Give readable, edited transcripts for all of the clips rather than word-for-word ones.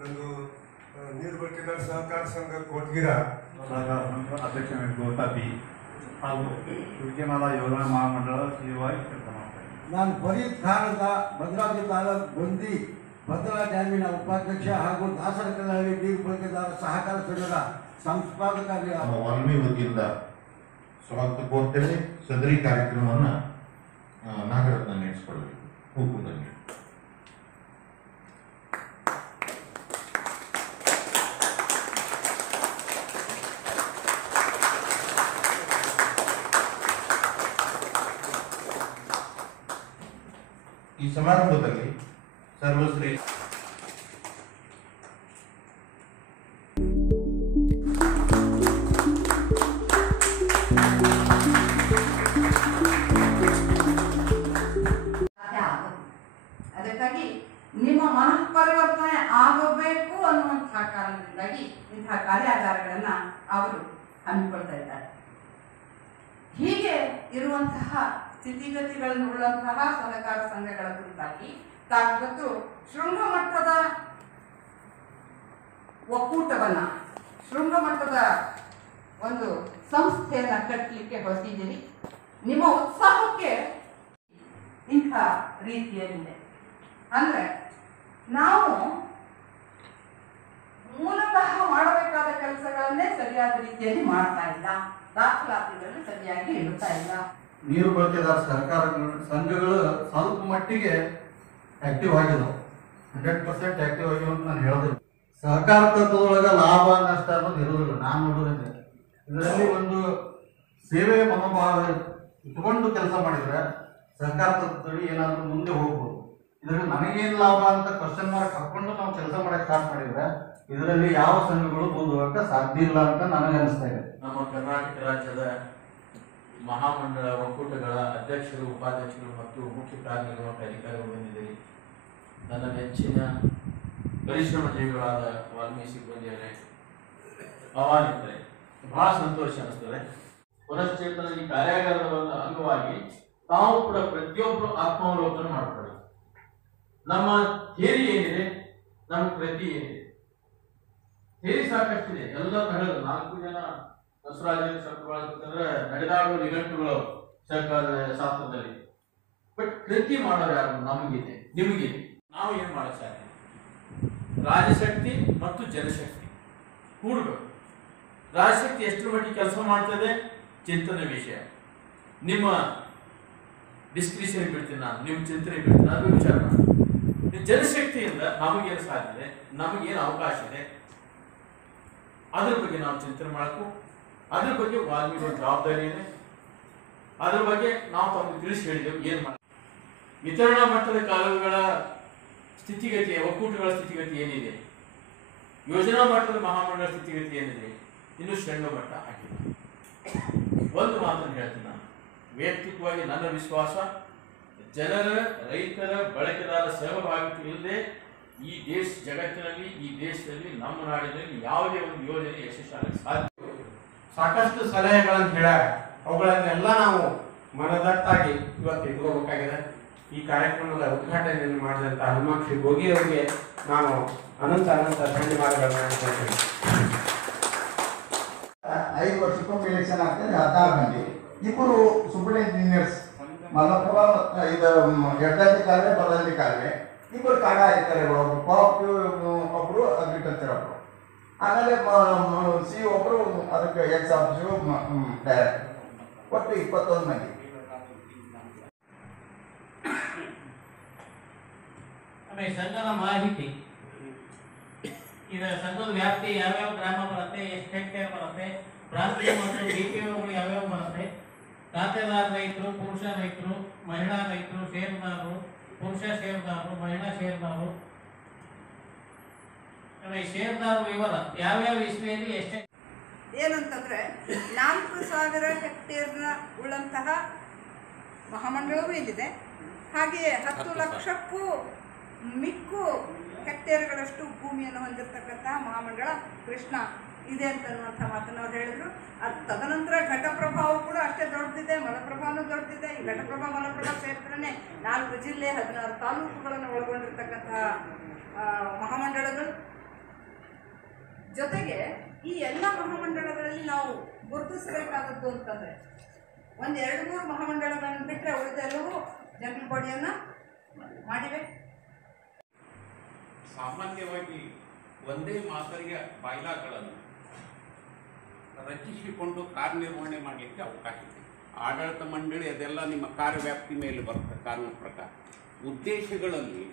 ನಂದು ನೀರು ಬಳಕೆದಾರ ಸಹಕಾರ ಸಂಘ ಕೊಟ್ಗಿರ ಅಧ್ಯಕ್ಷ ಗೋತಾಪಿ ಹಾಗೂ ವಿದ್ಯಮಾನ ಯೋಜನಾ ಮಹಾಮಂಡಳ ಸಿಒವಾಗಿ ಕೆಲಸ ಮಾಡ್ತಾರೆ. ನಾನು ಫರೀದ್ ಖಾನದ ಭದ್ರಾವತಿ ತಾಲೂಕು ಬಂದಿ ಭದ್ರಾ ಡ್ಯಾಮಿನ ಉಪಾಧ್ಯಕ್ಷ ಹಾಗೂ ದಾಸರಕಲ್ಲಹಳ್ಳಿ ನೀರು ಬಳಕೆದಾರ ಸಹಕಾರ ಸಂಘದ ಸಂಸ್ಥಾಪಕ. ವಾಲ್ಮಿ ವತಿಯಿಂದ ಸ್ವಾಗತ ಕೋರ್ತೇವೆ. ಸದರಿ ಕಾರ್ಯಕ್ರಮವನ್ನು ನಾಗರತ್ನ ನಡೆಸಿಕೊಳ್ಳಬೇಕು. ಹೂಕುಂದಲ್ಲಿ ಈ ಸಮಾರಂಭದಲ್ಲಿ ಸರ್ವಶ್ರೀ ಅದಕ್ಕಾಗಿ ನಿಮ್ಮ ಮನಃಪರಿವರ್ತನೆ ಆಗಬೇಕು ಅನ್ನುವಂತಹ ಕಾರಣದಿಂದಾಗಿ ಇಂತಹ ಕಾರ್ಯಾಗಾರಗಳನ್ನ ಅವರು ಹಮ್ಮಿಕೊಳ್ತಾ ಇದ್ದಾರೆ. ಹೀಗೆ ಇರುವಂತಹ ಸ್ಥಿತಿಗತಿಗಳನ್ನು ಉಳ್ಳಂತಹ ಸಹಕಾರ ಸಂಘಗಳ ಕುರಿತಾಗಿ ತಾವತ್ತು ಶೃಂಗ ಮಟ್ಟದ ಒಕ್ಕೂಟವನ್ನ, ಶೃಂಗ ಮಟ್ಟದ ಒಂದು ಸಂಸ್ಥೆಯನ್ನ ಕಟ್ಟಲಿಕ್ಕೆ ಹೊರಟಿದ್ದೀರಿ. ನಿಮ್ಮ ಉತ್ಸಾಹಕ್ಕೆ ಇಂಥ ರೀತಿಯಲ್ಲಿದೆ. ಅಂದ್ರೆ ನಾವು ಮೂಲತಃ ಮಾಡಬೇಕಾದ ಕೆಲಸಗಳನ್ನೇ ಸರಿಯಾದ ರೀತಿಯಲ್ಲಿ ಮಾಡ್ತಾ ಇಲ್ಲ, ದಾಖಲಾತಿಗಳನ್ನು ಸರಿಯಾಗಿ ಇಡ್ತಾ ಇಲ್ಲ. ನೀರು ಬಳಕೆದಾರ ಸಹಕಾರ ಸಂಘಗಳು ಸ್ವಲ್ಪ ಮಟ್ಟಿಗೆ ಆಕ್ಟಿವ್ ಆಗಿದ್ದವು, 100% ಆಕ್ಟಿವ್ ಆಗಿವೆ ಅಂತ ನಾನು ಹೇಳಿದೆ. ಸಹಕಾರ ತತ್ವದೊಳಗೆ ಲಾಭ ನಷ್ಟ ಅನ್ನೋದು ಇರೋದಿಲ್ಲ. ನಾನು ನೋಡೋದಿಲ್ಲ, ಇದರಲ್ಲಿ ಒಂದು ಸೇವೆಯ ಮನೋಭಾವ ಇಟ್ಕೊಂಡು ಕೆಲಸ ಮಾಡಿದ್ರೆ ಸಹಕಾರ ತತ್ವದಲ್ಲಿ ಏನಾದರೂ ಮುಂದೆ ಹೋಗ್ಬೋದು. ಇದರಲ್ಲಿ ನನಗೇನು ಲಾಭ ಅಂತ ಕ್ವಶನ್ ಮಾರ್ಕ್ ಹಾಕೊಂಡು ನಾವು ಕೆಲಸ ಮಾಡಕ್ಕೆ ಸ್ಟಾರ್ಟ್ ಮಾಡಿದ್ರೆ ಇದರಲ್ಲಿ ಯಾವ ಸಂಘಗಳು ಮುಂದೆ ಹೋಗಕ್ಕೆ ಸಾಧ್ಯ ಇಲ್ಲ ಅಂತ ನನಗೆ ಅನಿಸ್ತಾ ಇದೆ. ನಮ್ಮ ಕರ್ನಾಟಕ ರಾಜ್ಯದ ಮಹಾಮಂಡಳ ಒಕ್ಕೂಟಗಳ ಅಧ್ಯಕ್ಷರು, ಉಪಾಧ್ಯಕ್ಷರು ಮತ್ತು ಮುಖ್ಯ ಕಾರ್ಯನಿರ್ವಾಹಕ ಅಧಿಕಾರಿಗಳು ಬಂದಿದ್ದೀರಿ. ನನ್ನ ನೆಚ್ಚಿನ ಪರಿಶ್ರಮ ಜೀವಿಗಳಾದ ವಾಲ್ಮೀಕಿ ಸಿಬ್ಬಂದಿಯವರೇ, ಆಹ್ವಾನಿತರೆ, ಬಹಳ ಸಂತೋಷ ಅನಿಸ್ತದೆ. ಪುನಶ್ಚೇತನ ಈ ಕಾರ್ಯಾಗಾರದ ಒಂದು ಅಂಗವಾಗಿ ತಾವು ಕೂಡ ಪ್ರತಿಯೊಬ್ಬರು ಆತ್ಮಾವಲೋಕನ ಮಾಡ್ತಾರೆ. ನಮ್ಮ ಥಿಯರಿ ಏನಿದೆ, ನಮ್ಮ ಕೃತಿ ಏನಿದೆ, ಥಿಯರಿ ಸಾಕಷ್ಟಿದೆ. ಎಲ್ಲ ತರಹದ 4 ಜನ ಬಸವರಾಜೇಂದ್ರ ಶಬ್ದಗಳಂತಂದ್ರೆ ನಡೆದಾಡುವ ನಿಘಂಟುಗಳು ಶಾಸ್ತ್ರದಲ್ಲಿ. ಬಟ್ ಕೃತಿ ಮಾಡೋರು ಯಾರು? ನಮಗಿದೆ, ನಿಮಗಿದೆ. ನಾವು ಏನ್ ಮಾಡಕ್ ಸಾಧ್ಯ? ರಾಜಶಕ್ತಿ ಮತ್ತು ಜನಶಕ್ತಿ ಕೂಡಬೇಕು. ರಾಜಶಕ್ತಿ ಎಷ್ಟರ ಮಟ್ಟಿಗೆ ಕೆಲಸ ಮಾಡ್ತದೆ ಚಿಂತನೆ ವಿಷಯ. ನಿಮ್ಮ ಡಿಸ್ಕ್ರಿಷನ್ ಬಿಡ್ತೀನಿ ನಾನು, ನಿಮ್ಮ ಚಿಂತನೆ ಬಿಡ್ತೀನಿ, ಅದು ವಿಚಾರ ಮಾಡಿ. ಜನಶಕ್ತಿಯಿಂದ ನಮಗೇನು ಸಾಧ್ಯ, ನಮಗೇನು ಅವಕಾಶ ಇದೆ, ಅದ್ರ ಬಗ್ಗೆ ನಾವು ಚಿಂತನೆ ಮಾಡಬೇಕು. ಅದ್ರ ಬಗ್ಗೆ ವಾಲ್ಮೀಕಿ ಜವಾಬ್ದಾರಿ ಇದೆ. ಅದ್ರ ಬಗ್ಗೆ ನಾವು ತಮಗೆ ತಿಳಿಸಿ ಹೇಳಿದೆವು ಏನ್ ಮಾಡಿ. ವಿತರಣಾ ಮಟ್ಟದ ಕಾಲುವೆಗಳ ಸ್ಥಿತಿಗತಿ, ಒಕ್ಕೂಟಗಳ ಸ್ಥಿತಿಗತಿ ಏನಿದೆ, ಯೋಜನಾ ಮಟ್ಟದ ಮಹಾಮಂಡಳ ಸ್ಥಿತಿಗತಿ ಏನಿದೆ, ಇನ್ನು ಶೃಂಗ ಮಟ್ಟ ಹಾಕಿಲ್ಲ. ಒಂದು ಮಾತನ್ನು ಹೇಳ್ತೀನಿ ನಾನು, ವೈಯಕ್ತಿಕವಾಗಿ ನನ್ನ ವಿಶ್ವಾಸ, ಜನರ, ರೈತರ, ಬಳಕೆದಾರ ಸಹಭಾಗಿತ್ವ ಇಲ್ಲದೆ ಈ ಜಗತ್ತಿನಲ್ಲಿ, ಈ ದೇಶದಲ್ಲಿ, ನಮ್ಮ ನಾಡಿನಲ್ಲಿ ಯಾವುದೇ ಒಂದು ಯೋಜನೆ ಯಶಸ್ಸಾಗಕ್ಕೆ ಸಾಧ್ಯ. ಸಾಕಷ್ಟು ಸಲಹೆಗಳನ್ನು ಹೇಳ್ಯಾರ, ಅವುಗಳನ್ನೆಲ್ಲ ನಾವು ಮನದಟ್ಟಾಗಿ ಇವತ್ತು ಇಟ್ಕೋಬೇಕಾಗಿದೆ. ಈ ಕಾರ್ಯಕ್ರಮದ ಉದ್ಘಾಟನೆಯನ್ನು ಮಾಡಿದಂಥ ಹನುಮಾಕ್ಷಿ ಗೋಗಿ ಅವರಿಗೆ ನಾನು ಅನಂತ ಧನ್ಯವಾದಗಳನ್ನು ಹೇಳ್ತೇನೆ. 5 ವರ್ಷಕ್ಕೊಮ್ಮೆ ಎಲೆಕ್ಷನ್ ಆಗ್ತದೆ. 16 ಮಂದಿ, 2 ಸುಬ್ರಹ್ಮಣ್ಯ ಇಂಜಿನಿಯರ್ಸ್, ಮಲ್ಲಪ್ರಭಾ ಮತ್ತು ಇದು ಎಡ್ಡಲ್ಲಿ ಕಾಲುವೆ, ಬಲದಲ್ಲಿ ಕಾಲುವೆ, 2 ಕಾಡ ಅಧಿಕಾರಿಗಳು, ಒಬ್ರು ಕೋಆಪ್ಟಿವ್, ಒಬ್ರು ಅಗ್ರಿಕಲ್ಚರ್, ಒಬ್ರು ಆಮೇಲೆ ಸಿ ಒಬ್ರು ಅದಕ್ಕೆ ಎಕ್ಸ್ ಆಫೀಸರು, ಡೈರೆಕ್ಟರ್, ಒಟ್ಟು 21 ಮಂದಿ. ಆಮೇಲೆ ಸಂಘದ ಮಾಹಿತಿ, ಇದರ ಸಂಘದ ವ್ಯಾಪ್ತಿ ಯಾವ್ಯಾವ ಗ್ರಾಮ ಬರುತ್ತೆ, ಎಷ್ಟು ಹೆಕ್ಟೇರ್ ಬರುತ್ತೆ, ಪ್ರಾಂತೀಯ ಮತ್ತು ಡಿಪಿಒಗಳು ಯಾವ್ಯಾವ ಬರುತ್ತೆ, ಖಾತೆದಾರ ರೈತರು, ಪುರುಷ ರೈತರು, ಮಹಿಳಾ ರೈತರು, ಷೇರುದಾರರು, ಪುರುಷ ಷೇರುದಾರರು, ಮಹಿಳಾ ಷೇರುದಾರರು, ಷೇರುದಾರರು ವಿವರ ಯಾವ್ಯಾವ ಇಸ್ವಿಯಲ್ಲಿ ಎಷ್ಟೇ ಏನಂತಂದ್ರೆ 4,000 ಹೆಕ್ಟೇರ್ನ ಉಳ್ಳಂತಹ ಮಹಾಮಂಡಳವೂ ಇಲ್ಲಿದೆ. ಹಾಗೆಯೇ 10 ಲಕ್ಷಕ್ಕೂ ಮಿಕ್ಕು ಹೆಕ್ಟೇರ್ಗಳಷ್ಟು ಭೂಮಿಯನ್ನು ಹೊಂದಿರತಕ್ಕಂತಹ ಮಹಾಮಂಡಳ ಕೃಷ್ಣ ಇದೆ ಅಂತನ್ನುವಂಥ ಮಾತನ್ನು ಅವ್ರು ಹೇಳಿದ್ರು. ಅದು ತದನಂತರ ಘಟಪ್ರಭಾವ ಕೂಡ ಅಷ್ಟೇ ದೊಡ್ಡದಿದೆ, ಮಲಪ್ರಭಾನೂ ದೊಡ್ಡದಿದೆ. ಈ ಘಟಪ್ರಭಾ ಮಲಪ್ರಭಾ ಸೇರಿದ್ರೆ 4 ಜಿಲ್ಲೆ 16 ತಾಲೂಕುಗಳನ್ನು ಒಳಗೊಂಡಿರ್ತಕ್ಕಂತಹ ಮಹಾಮಂಡಳಗಳು. ಜೊತೆಗೆ ಈ ಎಲ್ಲ ಮಹಾಮಂಡಳಗಳಲ್ಲಿ ನಾವು ಗುರುತಿಸಬೇಕಾದದ್ದು ಅಂತಂದರೆ ಒಂದು 2-3 ಮಹಾಮಂಡಳಗಳನ್ನು ಬಿಟ್ಟರೆ ಉಳಿದೆಲ್ಲವೂ ಜನರಲ್ ಬಾಡಿಯನ್ನು ಮಾಡಿವೆ. ಸಾಮಾನ್ಯವಾಗಿ ಒಂದೇ ಮಾದರಿಯ ಬಾಯ್ಲಾಗಳನ್ನು ರಚಿಸಿಕೊಂಡು ಕಾರ್ಯನಿರ್ವಹಣೆ ಮಾಡಲಿಕ್ಕೆ ಅವಕಾಶ ಇದೆ. ಆಡಳಿತ ಮಂಡಳಿ ಅದೆಲ್ಲ ನಿಮ್ಮ ಕಾರ್ಯವ್ಯಾಪ್ತಿ ಮೇಲೆ ಬರುತ್ತೆ ಕಾನೂನು ಪ್ರಕಾರ. ಉದ್ದೇಶಗಳಲ್ಲಿ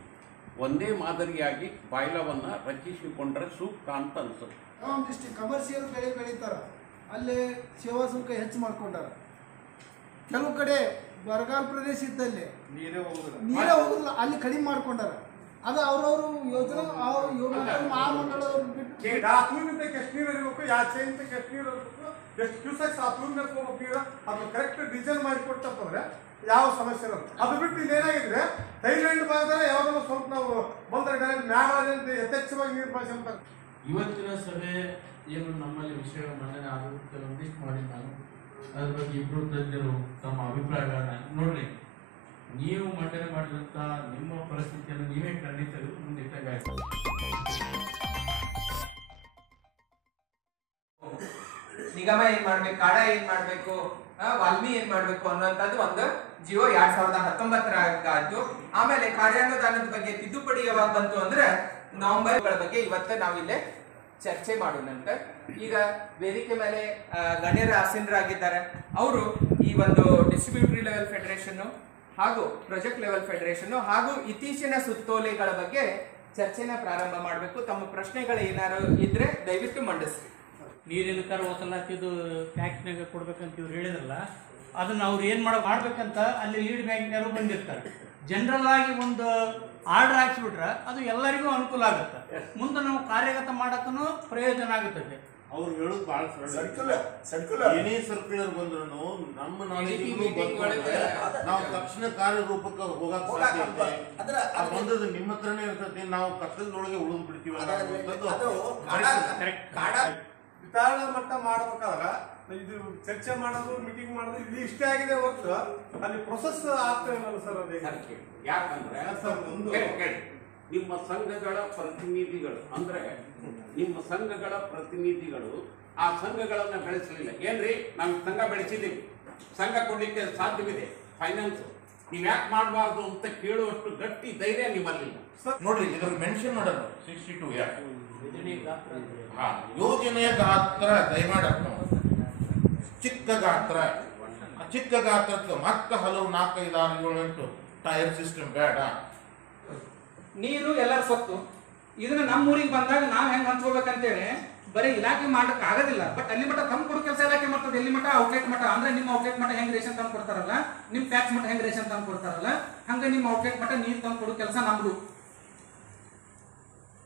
ಒಂದೇ ಮಾದರಿಯಾಗಿ ಬಾಯ್ಲವನ್ನು ರಚಿಸಿಕೊಂಡ್ರೆ ಸೂಕ್ತ ಅಂತ ಅನ್ಸುತ್ತೆ. ಒಂದಿಷ್ಟು ಕಮರ್ಷಿಯಲ್ ಬೆಳೆ ಬೆಳೀತಾರ, ಅಲ್ಲೇ ಸೇವಾ ಸುಂಕ ಹೆಚ್ಚು ಮಾಡ್ಕೊಂಡಾರ. ಕೆಲವು ಕಡೆ ಬರಗಾಲ ಪ್ರದೇಶ ಇದ್ದಲ್ಲಿ ನೀರೇ ಹೋಗುದಿಲ್ಲ, ಅಲ್ಲಿ ಕಡಿಮೆ ಮಾಡ್ಕೊಂಡಾರ. ಅದು ಅವ್ರವ್ರು ಯೋಜನೆ ಮಹಾಮಂಡಳವ್ರು ಬಿಟ್ಟು ಆತೂರಿಂದ ಎಷ್ಟು ನೀರು ಇರಬೇಕು, ಯಾಚೆಯಿಂದ ಎಷ್ಟು ನೀರು ಇರಬೇಕು, ಎಷ್ಟು ಕ್ಯೂಸೆಕ್ಸ್ ಆತೂರಿಂದ ಹೋಗ್ಬೇಕು ನೀರು, ಅದು ಕರೆಕ್ಟ್ ಡಿಸೈನ್ ಮಾಡಿಕೊಟ್ಟಂತಂದ್ರೆ ಯಾವ ಸಮಸ್ಯೆ ಇರೋದು. ಅದು ಬಿಟ್ಟು ಇಲ್ಲೇನಾಗಿದ್ರೆ ಥೈಲ್ಯಾಂಡ್ ಭಾಗದಲ್ಲಿ ಯಾವ್ದಾದ್ರು ಸ್ವಲ್ಪ ನಾವು ಬಂದ್ರೆ ಮ್ಯಾಗ ಯಥೇಚ್ಛವಾಗಿ ನೀರು ಬಳಸ್ಕೊಂತಾರೆ. ಇವತ್ತಿನ ಸಭೆ ಏನು ನಮ್ಮಲ್ಲಿ ವಿಷಯ ಮಂಡನೆ ಆಗುತ್ತೆ ಒಂದಿಷ್ಟು ಮಾಡಿ ನಾನು ಅದ್ರ ಬಗ್ಗೆ ಇಬ್ಬರು ತಜ್ಞರು ತಮ್ಮ ಅಭಿಪ್ರಾಯಗಳನ್ನ ನೋಡ್ರಿ. ನೀವು ಮಂಡನೆ ಮಾಡಿದಂತ ನಿಮ್ಮ ಪರಿಸ್ಥಿತಿಯನ್ನು ನೀವೇ ಖಂಡಿತ ಮುಂದಿಟ್ಟಾಗ ನಿಗಮ ಏನ್ ಮಾಡ್ಬೇಕು, ಕಾಡ ಏನ್ ಮಾಡ್ಬೇಕು, ವಾಲ್ಮಿ ಏನ್ ಮಾಡ್ಬೇಕು ಅನ್ನೋಂಥದ್ದು ಒಂದು ಜಿಯೋ 2019 ಆಯ್ತು. ಆಮೇಲೆ ಕಾರ್ಯಾನುದಾನದ ಬಗ್ಗೆ ತಿದ್ದುಪಡಿ ಯಾವಾಗ ಬಂತು ಅಂದ್ರೆ ನವೆಂಬರ್ಗಳ ಬಗ್ಗೆ ಇವತ್ತು ನಾವಿಲ್ಲೇ ಚರ್ಚೆ ಮಾಡೋಣಂತೆ. ಈಗ ವೇದಿಕೆ ಮೇಲೆ ಗಣ್ಯರ ಆಸೀನರಾಗಿದ್ದಾರೆ. ಅವರು ಈ ಒಂದು ಡಿಸ್ಟ್ರಿಬ್ಯೂಟರಿ ಲೆವೆಲ್ ಫೆಡರೇಷನ್ ಹಾಗೂ ಪ್ರಾಜೆಕ್ಟ್ ಲೆವೆಲ್ ಫೆಡರೇಷನ್ ಹಾಗೂ ಇತ್ತೀಚಿನ ಸುತ್ತೋಲೆಗಳ ಬಗ್ಗೆ ಚರ್ಚೆನ ಪ್ರಾರಂಭ ಮಾಡಬೇಕು. ತಮ್ಮ ಪ್ರಶ್ನೆಗಳು ಏನಾರು ಇದ್ರೆ ದಯವಿಟ್ಟು ಮಂಡಿಸ್ರಿ. ನೀರಿನ ಕರ ವಸೂಲಾತಿದು ಟ್ಯಾಕ್ಸ್ನಾಗ ಕೊಡ್ಬೇಕಂತ ಇವ್ರು ಹೇಳಿದ್ರಲ್ಲ, ಅದನ್ನ ಅವ್ರು ಏನು ಮಾಡ್ಬೇಕಂತ ಅಲ್ಲಿ ಲೀಡ್ ಬ್ಯಾಂಕ್ನವರು ಬಂದಿರ್ತಾರೆ. ಜನರಲ್ ಆಗಿ ಒಂದು ಆರ್ಡರ್ ಹಾಕ್ಸ್ಬಿಟ್ರೆ ಅದು ಎಲ್ಲರಿಗೂ ಅನುಕೂಲ ಆಗುತ್ತೆ. ಮುಂದೆ ನಾವು ಕಾರ್ಯಗತ ಮಾಡಕ್ಕೂ ಪ್ರಯೋಜನ ಆಗುತ್ತದೆ. ಅವ್ರು ಹೇಳೋದು ಭಾಳ ಏನೇ ಸರ್ಕ್ಯುಲರ್ ಬಂದ್ರು ನಮ್ಮ ನಾವು ತಕ್ಷಣ ಕಾರ್ಯರೂಪಕ್ಕೆ ಹೋಗಕ್ ಸಾಧ್ಯ ಇದೆ. ಬಂದದ್ದು ನಿಮ್ಮ ಹತ್ರನೇ ಇರ್ತದೆ, ನಾವು ಕಷ್ಟದೊಳಗೆ ಉಳಿದು ಬಿಡ್ತೀವಿ. ವಿಚಾರಣಾ ಮಟ್ಟ ಮಾಡ್ಬೇಕಾದ್ರೆ ಇದು ಚರ್ಚೆ ಮಾಡೋದು, ಮೀಟಿಂಗ್ ಮಾಡೋದು ಇಲ್ಲಿ ಇಷ್ಟೇ ಆಗಿದೆ ಹೊರತು ಅಲ್ಲಿ ಪ್ರೊಸೆಸ್ ಆಗ್ತಾ ಇಲ್ಲ ಸರ್. ಅದೇ ಯಾಕಂದ್ರೆ ನಿಮ್ಮ ಸಂಘಗಳ ಪ್ರತಿನಿಧಿಗಳು ಅಂದ್ರೆ ನಿಮ್ಮ ಸಂಘಗಳ ಪ್ರತಿನಿಧಿಗಳು ಆ ಸಂಘಗಳನ್ನ ಬೆಳೆಸಲಿಲ್ಲ. ಏನ್ರಿ ನಾವು ಸಂಘ ಬೆಳೆಸಿದ್ದೀವಿ, ಸಂಘ ಕೊಡ್ಲಿಕ್ಕೆ ಸಾಧ್ಯವಿದೆ, ಫೈನಾನ್ಸ್ ನೀವ್ ಯಾಕೆ ಮಾಡಬಾರ್ದು ಅಂತ ಕೇಳುವಷ್ಟು ಗಟ್ಟಿ ಧೈರ್ಯ ನಿಮ್ಮಲ್ಲಿಲ್ಲ. ನೋಡ್ರಿ ಇದ್ರಲ್ಲಿ ಮೆನ್ಷನ್ ಮಾಡೋಣ 62 ಯೋಜನೆಯ ಗಾತ್ರ ದಯಮಾಡಿ ಚಿಕ್ಕ ಗಾತ್ರ, ಚಿಕ್ಕ ಗಾತ್ರಕ್ಕೆ ಮತ್ತೆ ಹಲವು 4, 5, 6, 7, 8 ಟೈರ್ ಸಿಸ್ಟಮ್ ಬೇಡ. ನೀರು ಎಲ್ಲರ ಸೊತ್ತು. ಇದನ್ನ ನಮ್ಮ ಊರಿಗೆ ಬಂದಾಗ ನಾವು ಹೆಂಗ್ ಹಂಚ್ಕೋಬೇಕಂತೇಳಿ ಬರೀ ಇಲಾಖೆ ಮಾಡಕ್ ಆಗೋದಿಲ್ಲ. ಬಟ್ ಅಲ್ಲಿ ಮಟ್ಟ ತಂದು ಕೊಡೋ ಕೆಲಸ ಇಲಾಖೆ ಮಾಡ್ತದೆ. ಎಲ್ಲಿ ಮಟ್ಟ ಔಟ್ಲೆಟ್ ಮಟ್ಟ ಅಂದ್ರೆ ನಿಮ್ಮ ಔಟ್ಲೆಟ್ ಮಟ್ಟ ಹೆಂಗ್ ರೇಷನ್ ತಂದು ಕೊಡ್ತಾರಲ್ಲ, ನಿಮ್ ಟ್ಯಾಕ್ಸ್ ಮಟ್ಟ ಹೆಂಗ್ ರೇಷನ್ ತಂದು ಕೊಡ್ತಾರಲ್ಲ, ಹಂಗ ನಿಮ್ಮ ಔಟ್ಲೆಟ್ ಮಟ್ಟ ನೀರು ತಂದು ಕೊಡೋ ಕೆಲಸ ನಮ್ದು.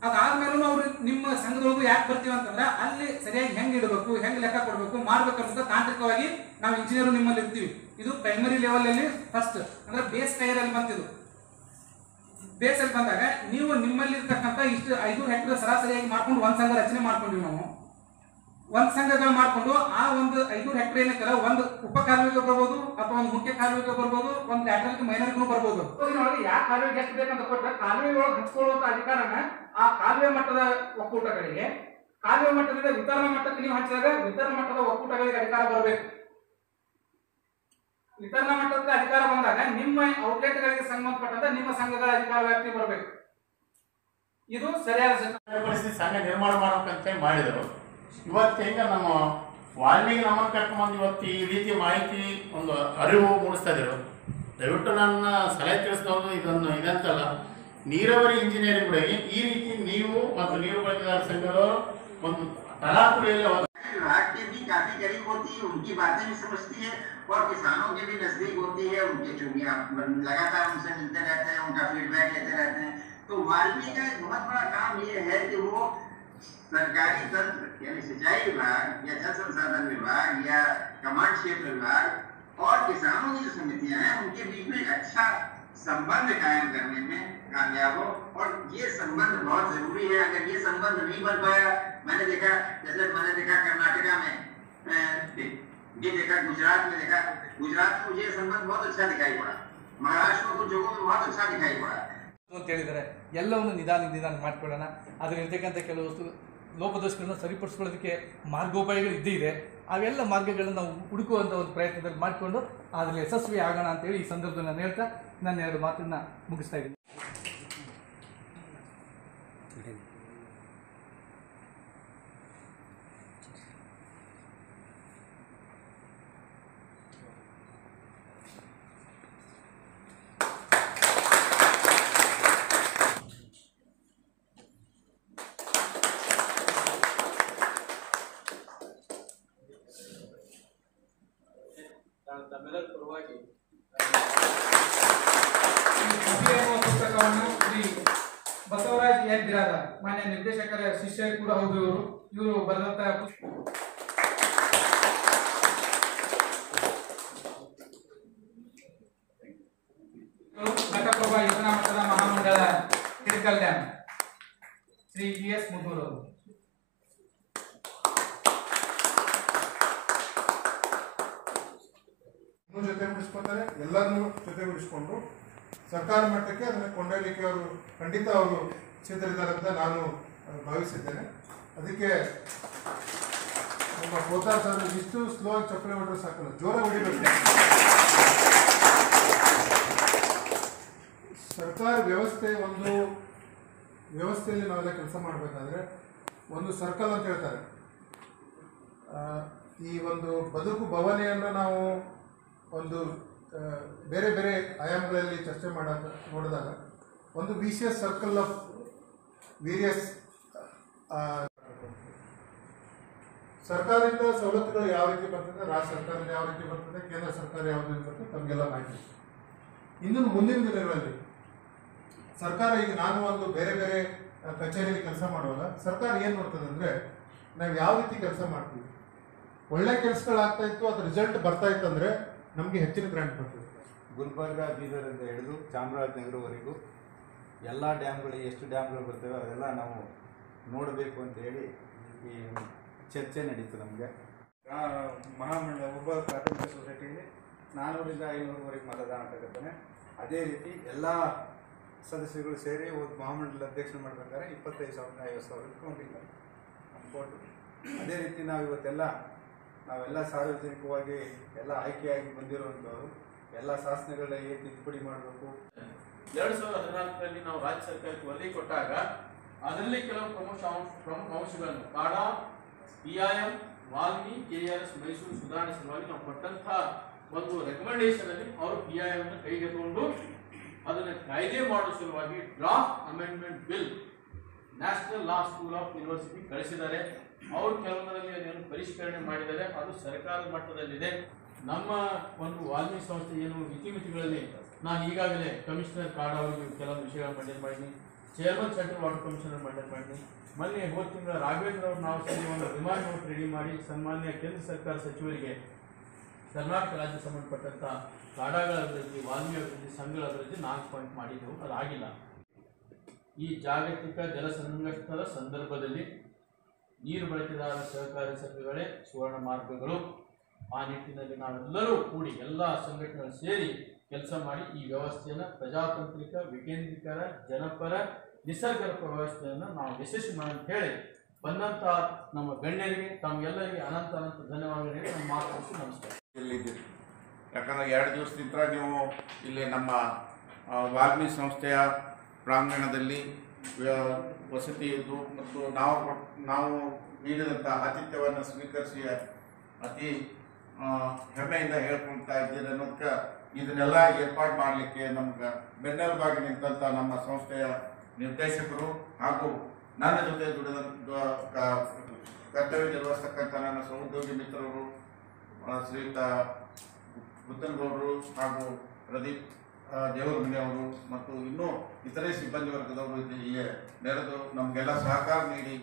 ಅದಾದ್ಮೇಲೂ ಅವ್ರು ನಿಮ್ಮ ಸಂಘದೊಳಗೂ ಯಾಕೆ ಬರ್ತೀವಿ ಅಂತಂದ್ರೆ ಅಲ್ಲಿ ಸರಿಯಾಗಿ ಹೆಂಗ್ ಇಡಬೇಕು, ಹೆಂಗ್ ಲೆಕ್ಕ ಕೊಡ್ಬೇಕು, ಮಾಡ್ಬೇಕಂತ ತಾಂತ್ರಿಕವಾಗಿ ನಾವು ಇಂಜಿನಿಯರ್ ನಿಮ್ಮಲ್ಲಿ ಇರ್ತೀವಿ. ಇದು ಪ್ರೈಮರಿ ಲೆವೆಲ್ ಅಲ್ಲಿ ಫಸ್ಟ್ ಅಂದ್ರೆ ಬೇಸ್ ಟೈರ್ ಅಲ್ಲಿ ಬಂತಿದ್ದು. ಬೇಸ್ ಅಲ್ಲಿ ಬಂದಾಗ ನೀವು ನಿಮ್ಮಲ್ಲಿ ಇರ್ತಕ್ಕಂಥ ಇಷ್ಟು 5 ಹೆಕ್ಟೇರ್ ಸರಾಸರಿಯಾಗಿ ಮಾಡ್ಕೊಂಡು ಒಂದ್ ಸಂಘ ರಚನೆ ಮಾಡ್ಕೊಂಡ್ವಿ ನಾವು. ಒಂದ್ ಸಂಘಗಳು ಮಾಡ್ಕೊಂಡು ಆ ಒಂದು 5 ಹೆಕ್ಟೇರ್ ಏನಕ್ಕಲ್ಲ ಒಂದು ಉಪ ಕಾಲುವೆಗೆ ಬರ್ಬೋದು, ಅಥವಾ ಒಂದು ಮುಖ್ಯ ಕಾಲುವೆಗೆ ಬರ್ಬೋದು, ಒಂದು ಲ್ಯಾಟರಲ್ ಮೈನರ್ಗೂ ಬರ್ಬೋದು. ಯಾವ ಕಾಲುವೆಗೆ ಎಷ್ಟು ಬೇಕಂತ ಕೊಟ್ಟರೆ ಕಾಲುವೆ ಒಳಗೆ ಹಂಚ್ಕೊಳ್ಳುವಂತ ಅಧಿಕಾರನ ಆ ಕಾಲುವೆ ಮಟ್ಟದ ಒಕ್ಕೂಟಗಳಿಗೆ, ಕಾಲುವೆ ಮಟ್ಟದಿಂದ ವಿತರಣಾ ಮಟ್ಟಕ್ಕೆ ನೀವು ಹಂಚಿದಾಗ ವಿತರಣಾ ಮಟ್ಟದ ಒಕ್ಕೂಟಗಳಿಗೆ ಅಧಿಕಾರ ಬರಬೇಕು. ವಿತರಣಾ ಮಟ್ಟದ ಅಧಿಕಾರ ಬಂದಾಗ ನಿಮ್ಮ ಔಟ್ಲೆಟ್ಗಳಿಗೆ ಸಂಬಂಧಪಟ್ಟಂತ ನಿಮ್ಮ ಸಂಘಗಳ ಅಧಿಕಾರ ವ್ಯಾಪ್ತಿ ಬರಬೇಕು. ಇದು ಸರಿಯಾದ ಪರಿಸ್ಥಿತಿ ಸಂಘ ನಿರ್ಮಾಣ ಮಾಡ್ಬೇಕಂತ ಮಾಡಿದರು. ಇವತ್ತು ಹೆಂಗ ನಮ್ಮ ವಾಲ್ಮೀಕಿ ನಮ್ಮನ್ನು ಕರ್ಕೊಂಡ್ಬಂದು ಇವತ್ತು ಈ ರೀತಿ ಮಾಹಿತಿ ಒಂದು ಅರಿವು ಮೂಡಿಸ್ತಾ ಇದ್ರು. ದಯವಿಟ್ಟು ನನ್ನ ಸಲಹೆ ತಿಳಿಸಿದವರು ಇದನ್ನು ಇದಂತಲ್ಲ, ನೀರಾವರಿ ಇಂಜಿನಿಯರಿಂಗ್ ಕೂಡ ಈ ರೀತಿ ನೀವು ಮತ್ತು ನೀರು ಬಳಕೆದಾರ ಸಂಘದವರು ಒಂದು ತಲಾಪುರಿಯಲ್ಲಿ विभाग के भी काफी करीब होती है, उनकी बातें भी समझती है और किसानों के भी नजदीक होती है। उनके चूंकि लगातार उनसे मिलते रहते हैं, उनका फीडबैक लेते रहते हैं। तो वाल्मीकि का एक बहुत बड़ा काम ये है कि वो सरकारी तंत्र यानी सिंचाई विभाग या जल संसाधन विभाग या कमांड क्षेत्र विभाग और किसानों की जो समितियां हैं उनके बीच में एक अच्छा संबंध कायम करने में कामयाब हो। और ये संबंध बहुत जरूरी है। अगर ये संबंध नहीं बन पाया, मैंने देखा कर्नाटका में, ये देखा गुजरात में, देखा गुजरात में मुझे संबंध बहुत अच्छा दिखाई पड़ा, महाराष्ट्र में कुछ जगहों में बहुत अच्छा दिखाई पड़ा ಅಂತ ಹೇಳಿದ್ದಾರೆ. ಎಲ್ಲವನ್ನು ನಿಧಾನ ಮಾಡ್ಕೊಳ್ಳೋಣ. ಅದರಲ್ಲಿರ್ತಕ್ಕಂಥ ಕೆಲವು ಲೋಪದೋಷಗಳನ್ನ ಸರಿಪಡಿಸ್ಕೊಳ್ಳೋದಕ್ಕೆ ಮಾರ್ಗೋಪಾಯಗಳು ಇದ್ದೇ ಇದೆ. ಅವೆಲ್ಲ ಮಾರ್ಗಗಳನ್ನು ನಾವು ಹುಡುಕುವಂಥ ಒಂದು ಪ್ರಯತ್ನದಲ್ಲಿ ಮಾಡಿಕೊಂಡು ಅದರಲ್ಲಿ ಯಶಸ್ವಿ ಆಗೋಣ ಅಂತೇಳಿ ಈ ಸಂದರ್ಭದಲ್ಲಿ ನಾನು ಹೇಳ್ತಾ ನನ್ನ 2 ಮಾತನ್ನು ಮುಗಿಸ್ತಾ ಇದ್ದೀನಿ. ತಮ್ಮೆಲ್ಲರ ಪರವಾಗಿ ಪುಸ್ತಕವನ್ನು ಶ್ರೀ ಬಸವರಾಜ್ ಎನ್ ಬಿರಾದಾರ್ ಮಾನ್ಯ ನಿರ್ದೇಶಕರ ಶಿಷ್ಯ ಕೂಡ ಹೌದು. ಇವರು ಬರೆದಂತ ಘಟಪ್ರಭಾ ಯೋಜನಾ ಮಟ್ಟದ ಮಹಾಮಂಡಳ ಹಿಡಕಲ್ ಡ್ಯಾಮ್ ಶ್ರೀ GS ಮುದ್ದೂರು ಅವರು. ಜೊತೆಗೂಡಿಸ್ಕೊತಾರೆ, ಎಲ್ಲರನ್ನೂ ಜೊತೆಗೂಡಿಸ್ಕೊಂಡು ಸರ್ಕಾರ ಮಟ್ಟಕ್ಕೆ ಅದನ್ನು ಕೊಂಡೊಯ್ಯಲಿಕ್ಕೆ ಅವರು ಖಂಡಿತ ಅವರು ಸಿದ್ಧರಿದ್ದಾರೆ ಅಂತ ನಾನು ಭಾವಿಸಿದ್ದೇನೆ. ಅದಕ್ಕೆ ನಮ್ಮ ಪೋತಾರ್ ಸರ್ ಇಷ್ಟು ಸ್ಲೋ ಆಗಿ ಚಪ್ಪಲಿ ಹೊಡೆದ್ರೆ ಸಾಕಲ್ಲ, ಜೋರ ಹೊಡಿಬೇಕು. ಸರ್ಕಾರ ವ್ಯವಸ್ಥೆಯಲ್ಲಿ ನಾವೆಲ್ಲ ಕೆಲಸ ಮಾಡಬೇಕಾದ್ರೆ ಒಂದು ಸರ್ಕಲ್ ಅಂತ ಹೇಳ್ತಾರೆ. ಈ ಒಂದು ಬದುಕು ಭವನೆಯನ್ನು ನಾವು ಒಂದು ಬೇರೆ ಬೇರೆ ಆಯಾಮಗಳಲ್ಲಿ ಚರ್ಚೆ ನೋಡಿದಾಗ ಒಂದು ವಿಶಿಯಸ್ ಸರ್ಕಲ್ ಆಫ್ ವೇರಿಯಸ್ ಸರ್ಕಾರದಿಂದ ಸವಲತ್ತುಗಳು ಯಾವ ರೀತಿ ಬರ್ತದೆ, ರಾಜ್ಯ ಸರ್ಕಾರದಿಂದ ಯಾವ ರೀತಿ ಬರ್ತದೆ, ಕೇಂದ್ರ ಸರ್ಕಾರ ಯಾವ ರೀತಿ ಬರ್ತದೆ, ತಮಗೆಲ್ಲ ಮಾಹಿತಿ. ಇನ್ನು ಮುಂದಿನ ದಿನಗಳಲ್ಲಿ ಸರ್ಕಾರ, ಈಗ ನಾನು ಒಂದು ಬೇರೆ ಬೇರೆ ಕಚೇರಿಯಲ್ಲಿ ಕೆಲಸ ಮಾಡುವಾಗ ಸರ್ಕಾರ ಏನು ನೋಡ್ತದೆ ಅಂದರೆ ನಾವು ಯಾವ ರೀತಿ ಕೆಲಸ ಮಾಡ್ತೀವಿ. ಒಳ್ಳೆ ಕೆಲಸಗಳಾಗ್ತಾ ಇತ್ತು, ಅದು ರಿಸಲ್ಟ್ ಬರ್ತಾ ಇತ್ತು ಅಂದರೆ ನಮಗೆ ಹೆಚ್ಚಿನ ಗ್ರಾಂಟ್ ಬರ್ತದೆ. ಗುಲ್ಬರ್ಗ, ಬೀದರಿಂದ ಹಿಡಿದು ಚಾಮರಾಜನಗರವರೆಗೂ ಎಲ್ಲ ಡ್ಯಾಮ್ಗಳಿಗೆ ಎಷ್ಟು ಡ್ಯಾಮ್ಗಳು ಬರ್ತವೆ ಅದೆಲ್ಲ ನಾವು ನೋಡಬೇಕು ಅಂತ ಹೇಳಿ ಈ ಚರ್ಚೆ ನಡೀತು. ನಮಗೆ ಮಹಾಮಂಡಲ ಒಬ್ಬ ಪ್ರಾಥಮಿಕ ಸೊಸೈಟಿಯಲ್ಲಿ 400ರಿಂದ 500ವರೆಗೆ ಮತದಾನ ತಗೋತಾನೆ. ಅದೇ ರೀತಿ ಎಲ್ಲ ಸದಸ್ಯರುಗಳು ಸೇರಿ ಒಂದು ಮಹಾಮಂಡಲ ಅಧ್ಯಕ್ಷ ಮಾಡಬೇಕಾದ್ರೆ 25,000 50,000 ಕೌಂಟಿಂಗ್ ಕೊಟ್ಟು, ಅದೇ ರೀತಿ ನಾವೆಲ್ಲ ಸಾರ್ವಜನಿಕವಾಗಿ ಎಲ್ಲ ಆಯ್ಕೆಯಾಗಿ ಬಂದಿರುವಂಥವ್ರು ಎಲ್ಲ ಶಾಸನಗಳನ್ನ ಏನು ತಿದ್ದುಪಡಿ ಮಾಡಬೇಕು. 2014ರಲ್ಲಿ ನಾವು ರಾಜ್ಯ ಸರ್ಕಾರಕ್ಕೆ ವರದಿ ಕೊಟ್ಟಾಗ ಅದರಲ್ಲಿ ಕೆಲವು ಪ್ರಮುಖ ಅಂಶಗಳನ್ನು ಕಾಡಾ, PIM, ವಾಲ್ಮಿ, KRS ಮೈಸೂರು ಸುಧಾರಣೆ ಸಲುವಾಗಿ ನಾವು ಕೊಟ್ಟಂತ ಒಂದು ರೆಕಮೆಂಡೇಶನ್ ಅಲ್ಲಿ ಅವರು PIM ಅನ್ನು ಕೈಗೆತ್ತಿಕೊಂಡು ಅದನ್ನು ಕಾಯ್ದೆ ಮಾಡುವ ಸಲುವಾಗಿ draft amendment bill national law school of university ಕಳಿಸಿದ್ದಾರೆ. ಅವರು ಕೆಲವೊಂದರಲ್ಲಿ ಅದನ್ನು ಪರಿಷ್ಕರಣೆ ಮಾಡಿದ್ದಾರೆ. ಅದು ಸರ್ಕಾರದ ಮಟ್ಟದಲ್ಲಿದೆ. ನಮ್ಮ ಒಂದು ವಾಲ್ಮೀಕಿ ಸಂಸ್ಥೆ ಏನು ಇತಿಮಿತಿಗಳಲ್ಲಿ ನಾನು ಈಗಾಗಲೇ ಕಮಿಷನರ್ ಕಾಡಾ ಅವರಿಗೆ ಕೆಲವೊಂದು ವಿಷಯಗಳನ್ನು ಮಂಡನೆ ಮಾಡಿದ್ದೀನಿ. ಚೇರ್ಮನ್ ಸೆಂಟ್ರಲ್ ವಾಟರ್ ಕಮಿಷನರ್ ಮಂಡನೆ ಮಾಡಿದ್ದೀನಿ. ಮೊನ್ನೆ ಹೋದ ತಿಂಗಳ ರಾಘವೇಂದ್ರ ಅವರು ನಾವು ಸೇರಿ ಒಂದು ರಿಮಾಂಡ್ ನೋಟ್ ರೆಡಿ ಮಾಡಿ ಸನ್ಮಾನ್ಯ ಕೇಂದ್ರ ಸರ್ಕಾರ ಸಚಿವರಿಗೆ ಕರ್ನಾಟಕ ರಾಜ್ಯ ಸಂಬಂಧಪಟ್ಟಂತ ಕಾಡಾಗಳ ಅಭಿವೃದ್ಧಿ, ವಾಲ್ಮೀಕಿ ಅಭಿವೃದ್ಧಿ, ಸಂಘಗಳ ಅಭಿವೃದ್ಧಿ 4 ಪಾಯಿಂಟ್ ಮಾಡಿದ್ದೆವು. ಅದಾಗಿಲ್ಲ. ಈ ಜಾಗತಿಕ ಜಲ ಸಂಕಷ್ಟದ ಸಂದರ್ಭದಲ್ಲಿ ನೀರು ಬಳಕೆದಾರರ ಸಹಕಾರಿ ಸಂಘಗಳೇ ಸುವರ್ಣ ಮಾರ್ಗಗಳು. ಆ ನಿಟ್ಟಿನಲ್ಲಿ ನಾವೆಲ್ಲರೂ ಕೂಡಿ ಎಲ್ಲ ಸಂಘಟನೆಗಳು ಸೇರಿ ಕೆಲಸ ಮಾಡಿ ಈ ವ್ಯವಸ್ಥೆಯನ್ನು ಪ್ರಜಾತಾಂತ್ರಿಕ, ವಿಕೇಂದ್ರೀಕರ, ಜನಪರ, ನಿಸರ್ಗರ ವ್ಯವಸ್ಥೆಯನ್ನು ನಾವು ಯಶಸ್ವಿ ಮಾಡಿ ಅಂತ ಹೇಳಿ ಬಂದಂಥ ನಮ್ಮ ಗಣ್ಯರಿಗೆ ತಮಗೆಲ್ಲರಿಗೆ ಅನಂತ ಧನ್ಯವಾದಗಳು ಹೇಳಿ ನಮ್ಮ ಮಾತು ನಮಸ್ಕಾರ. ಇಲ್ಲಿದ್ದೀರಿ ಯಾಕಂದರೆ 2 ದಿವಸದಿಂದ ನೀವು ಇಲ್ಲಿ ನಮ್ಮ ವಾಲ್ಮೀಕಿ ಸಂಸ್ಥೆಯ ಪ್ರಾಂಗಣದಲ್ಲಿ ವಸತಿ ಇದ್ದು ಮತ್ತು ನಾವು ನೀಡಿದಂಥ ಆತಿಥ್ಯವನ್ನು ಸ್ವೀಕರಿಸಿ ಅತಿ ಹೆಮ್ಮೆಯಿಂದ ಹೇಳ್ಕೊಳ್ತಾ ಇದ್ದೀರಿ ಅನ್ನೋದಕ್ಕೆ ಇದನ್ನೆಲ್ಲ ಏರ್ಪಾಡು ಮಾಡಲಿಕ್ಕೆ ನಮ್ಗೆ ಬೆನ್ನೆಲುಬಾಗಿ ನಿಂತಂಥ ನಮ್ಮ ಸಂಸ್ಥೆಯ ನಿರ್ದೇಶಕರು ಹಾಗೂ ನನ್ನ ಜೊತೆ ಕರ್ತವ್ಯ ನಿರ್ವಹಿಸ್ತಕ್ಕಂಥ ನನ್ನ ಸಹೋದ್ಯೋಗಿ ಮಿತ್ರರು ಶ್ರೀಯುತ ಗುತ್ತನಗೌಡರು ಹಾಗೂ ಪ್ರದೀಪ್ ದೇವರಮನೆ ಅವರು ಮತ್ತು ಇನ್ನೂ ಇತರೆ ಸಿಬ್ಬಂದಿ ವರ್ಗದವರು ಇಲ್ಲಿ ನೆರೆದು ನಮಗೆಲ್ಲ ಸಹಕಾರ ನೀಡಿ